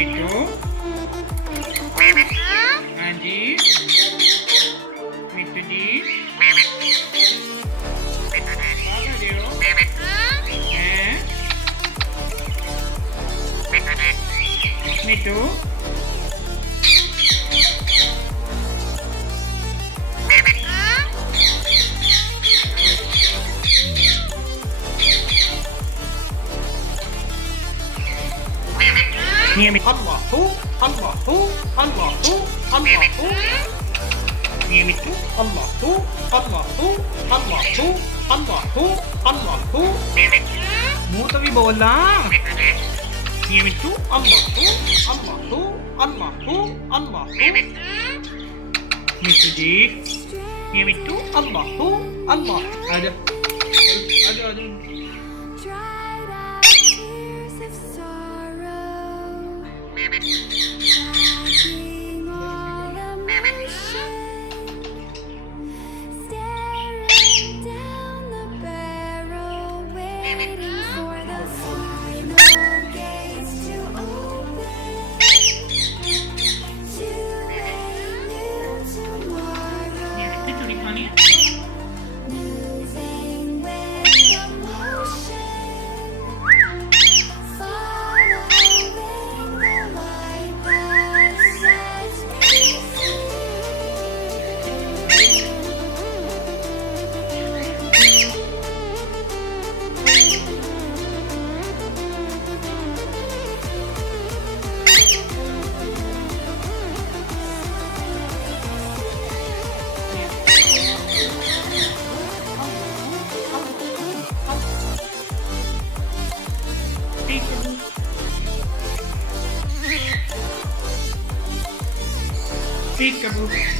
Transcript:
मिठू हाँ जी मिठू जी क्या कर रहे हो हैं मिठू Allahu, Allahu, Allahu, Allahu. Niyamitu, Allahu, Allahu, Allahu, Allahu, Allahu. मुंह तो भी बोलना. Niyamitu, Allahu, Allahu, Allahu, Allahu. मिठू जी. Niyamitu, Allahu, Allah. आजा, आजा, आजा. Peekaboo.